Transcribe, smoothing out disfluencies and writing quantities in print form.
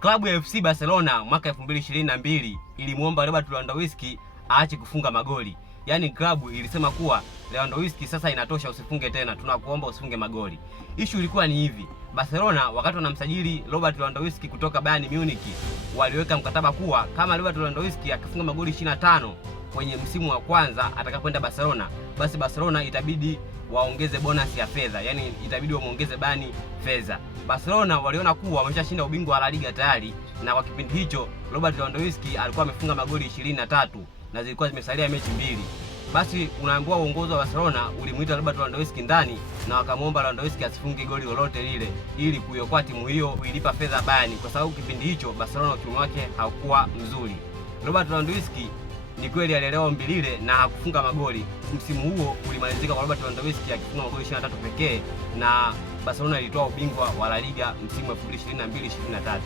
Klabu ya FC Barcelona mwaka 2022 ilimuomba Robert Lewandowski aache kufunga magoli. Yaani klabu ilisema kuwa Lewandowski, sasa inatosha, usifunge tena, tunakuomba usifunge magoli. Issue ilikuwa ni hivi. Barcelona wakati wanamsajili Robert Lewandowski kutoka Bayern Munich, waliweka mkataba kuwa kama Robert Lewandowski akifunga magoli 25 kwenye msimu wa kwanza atakapoenda Barcelona, basi Barcelona itabidi waongeze bonus ya fedha, yani itabidi wamuongeze bani fedha. Barcelona waliona kuwa wameshashinda ubingwa wa La Liga tayari, na kwa kipindi hicho Robert Lewandowski alikuwa amefunga magoli 23 na zilikuwa zimesalia mechi mbili. Basi unaambiwa uongozi wa Barcelona ulimuita Robert Lewandowski ndani na wakamwomba Lewandowski asifunge goli lolote lile ili kuiokoa timu hiyo, kuilipa fedha Bayern, kwa sababu kipindi hicho Barcelona uchumi wake haukuwa mzuri. Robert Lewandowski ni kweli alielewa ombi lile na hakufunga magoli. Msimu huo ulimalizika kwa Robert Lewandowski akifunga magoli 23 pekee, na Barcelona ilitoa ubingwa wa La Liga msimu wa 2022-2023.